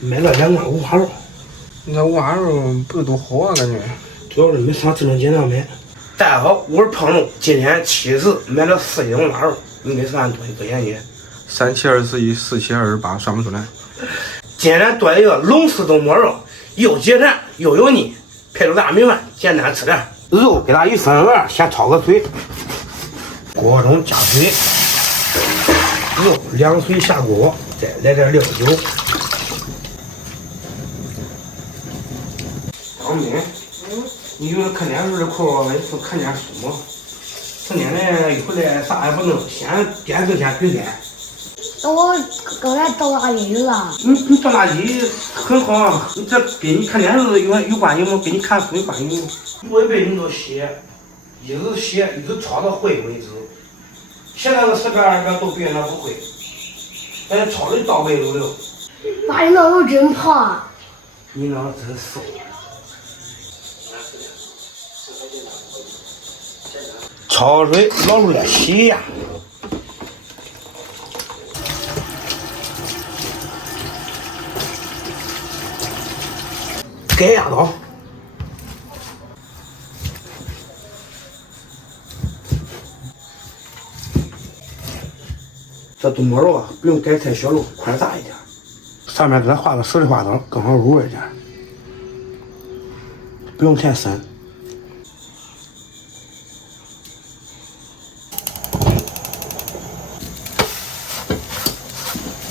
买了2罐五花肉。那五花肉不是都好啊？感觉主要是没上智能街上买。大家好，我是胖龙，今天妻子买了4斤腊肉，应该算多少钱37214728算不出来。今天做一个龙丝豆沫肉，又解馋又油腻，配着大米饭，简单吃点。肉给它一分2，先焯个水，锅中加水，肉凉水下锅，再来点料酒。小敏，你有看电视的空，没事看点书吗？成天的一回来啥也不弄，先点个先怼点。我刚才倒垃圾去了。你倒垃圾很好啊，你这跟你看电视有关系吗？跟你看书有关系吗？我被你都写，一直写，一直抄到会为止。写那个10遍2遍都别人那不会，但抄的到位都有。爸，你脑子真胖。你脑子真瘦。焯水捞出来洗呀。盖压刀，这冬沫肉啊，不用盖太小肉，块大一点，上面给它画个十字花刀，更好入味点，不用太深。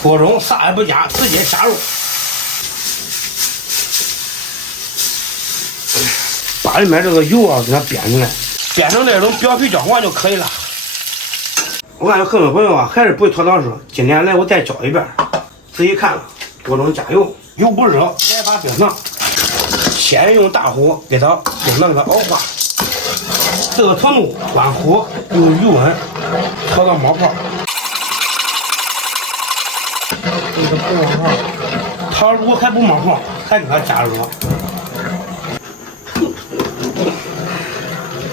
锅中啥也不加，直接下肉。把里面这个油啊给它煸出来，煸成那种表皮焦黄就可以了。我感觉很多朋友啊还是不会脱糖水，今天来我再教一遍。仔细看了，锅中加油，油不热，来把冰糖，先用大火给它冰糖给它熬化，这个程度关火用余温调到冒泡。这个不冒泡，它如果还不冒泡，还给它加热。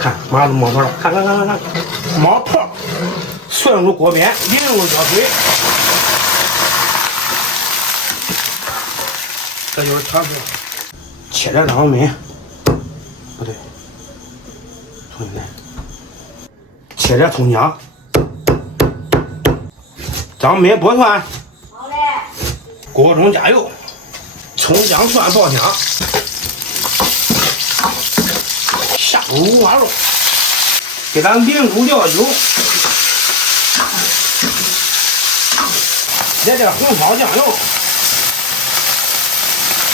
看，马上都冒泡了，看，冒泡，顺入锅边，淋入热水，这就是糖水。切点张梅，不对，重新来，切点葱姜，张梅剥蒜，好嘞。锅中加油，葱姜蒜爆香。下入五花肉，给它淋入料酒，来点红烧酱油，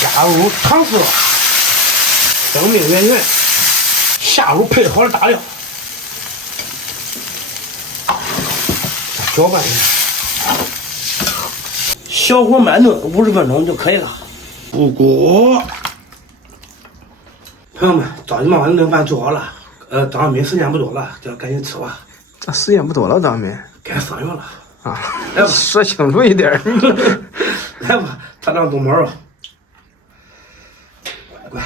加入糖色，生命源泉，下入配好的大料，搅拌一下，小火慢炖50分钟就可以了。出锅。朋友们，着急忙慌，冷饭做好了。张妹时间不多了，就要赶紧吃吧。这时间不多了，张妹。该上学了啊！来吧，说清楚一点。来吧，他当冬沫肉。乖。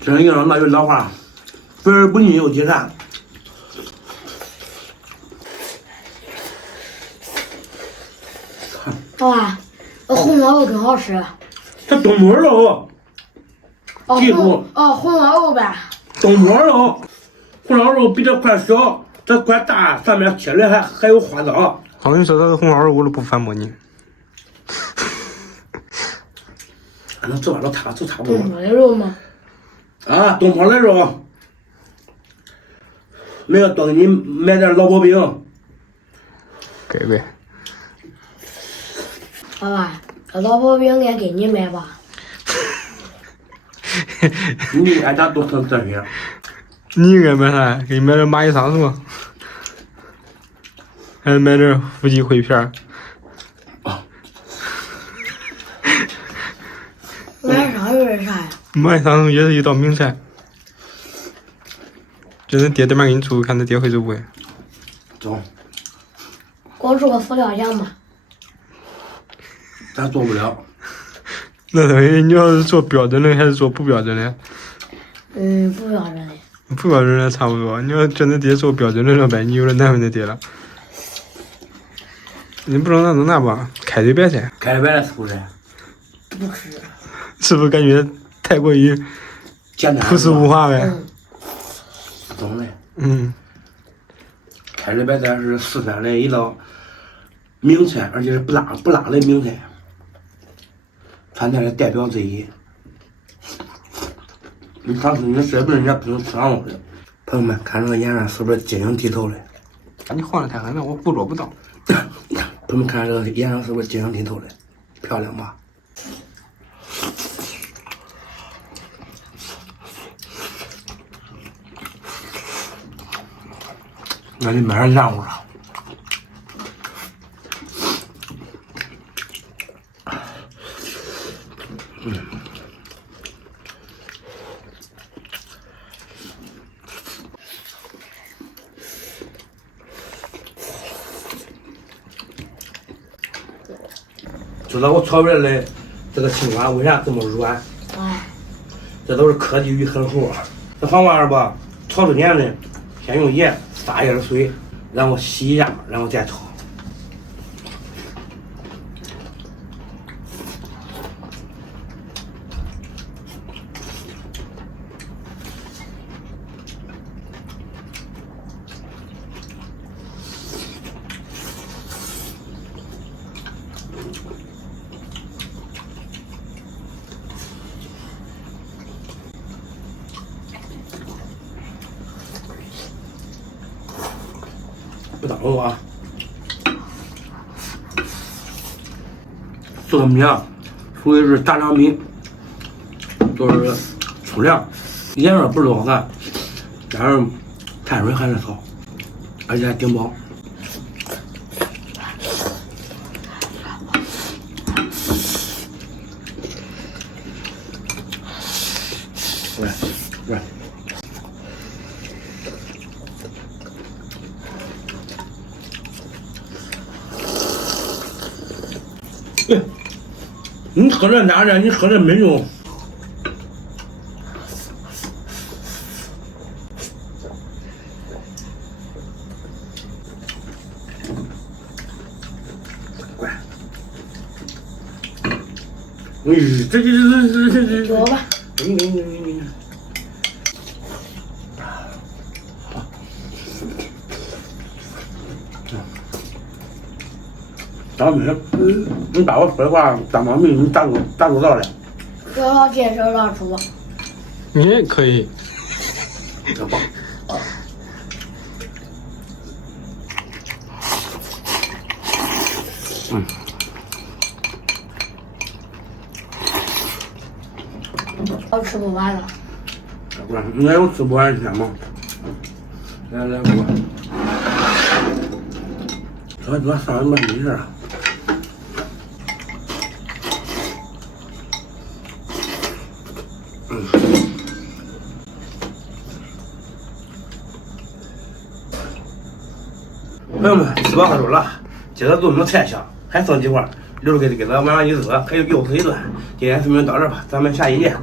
这一个那句老话。肥而不腻又解馋。爸，红烧肉真好吃。这冬沫肉，记住红烧肉呗。冬沫肉，红烧肉比这块小，这块大，上面切的还有花刀。我跟你说，这个红烧肉我都不反驳你。那这玩意儿差不多。冬沫的肉吗？啊，冬沫的肉。没有多给你买点老婆饼，给呗。爸爸，这老婆饼应该给你买吧？你爱家多吃这些。你应该买啥？给你买点蚂蚁上树，还买点腹肌烩片。啊。蚂蚁上树是啥呀？蚂蚁上树也是一道名菜。就是爹对面给你做，看他爹会做不会。走。给我做个辅料酱吧。咱做不了。那等于你要是做标准的还是做不标准的？不标准的。不标准的差不多。你要叫那爹做标准的200，你有点难为那爹了。你不能那吧？开水白菜，开水白菜是不是？不是。是不是感觉太过于简单？朴实无华呗？懂嘞。开水白菜是四川的一道名菜，而且是不辣的名菜，川菜的代表之一。你当时你这辈人家不能吃上的。朋友们，看这个颜色是不是晶莹剔透的？你晃的太狠了，我捕捉不到。朋友们，看这个颜色是不是晶莹剔透的？漂亮吧？那你买点烂乎了。知道我炒出来的这个青瓜为啥这么软？这都是科技与狠活。这黄瓜吧，炒之前呢，先用盐撒一点水，然后洗一下，然后再炒。不耽误啊！这个米啊，属于是大凉米，就是粗粮，颜色不是多好看，但是碳水含量少，而且还顶饱。来。你喝这哪的？你喝这没用。乖。这。走吧。给。张明，你把我说的话当毛病，你打住道了。这要接受老出。你也可以。这棒。我吃不完了。不是，你还有吃不完的天吗？来，我。这上一半没事啊。朋友们，吃饱喝足了，接着做我们的菜香，还剩几块，留着给他晚上一热，可以又吃一顿。今天视频到这吧，咱们下期见。